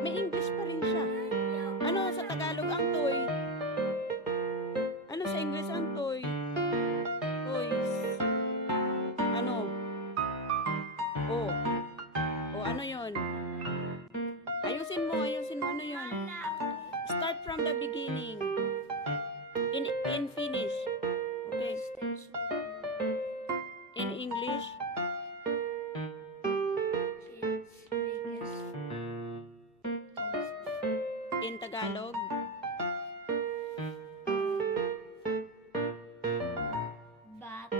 May English pa rin siya. Ano sa Tagalog ang toy? Ano sa English ang toy? Toys. Ano? Oh. Oh, ano yun? Ayusin mo. Ano yun? Start from the beginning. In Finnish. Okay. In English. In Tagalog. Bata,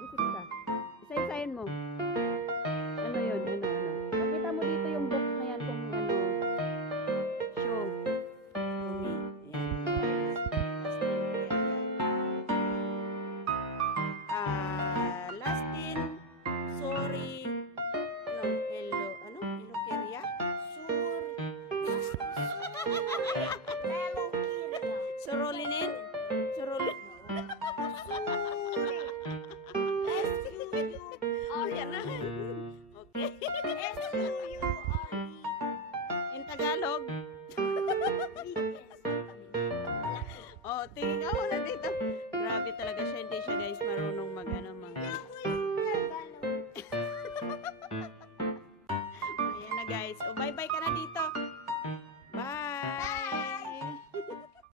Isip ka. Isa-isahin mo. Ano yun? Ano? Pakita mo dito yung box na yan kung ano. Show. Show me. Ayan, guys. Lastin. Sorry. Ano? Hello. Ano? Hello, Sorolinin? Ayan na. Okay. In Tagalog. Oh, tingin ka muna dito. Grabe talaga siya. Hindi siya guys marunong mag-ano mga. Ayan na guys. Oh, bye-bye ka na dito.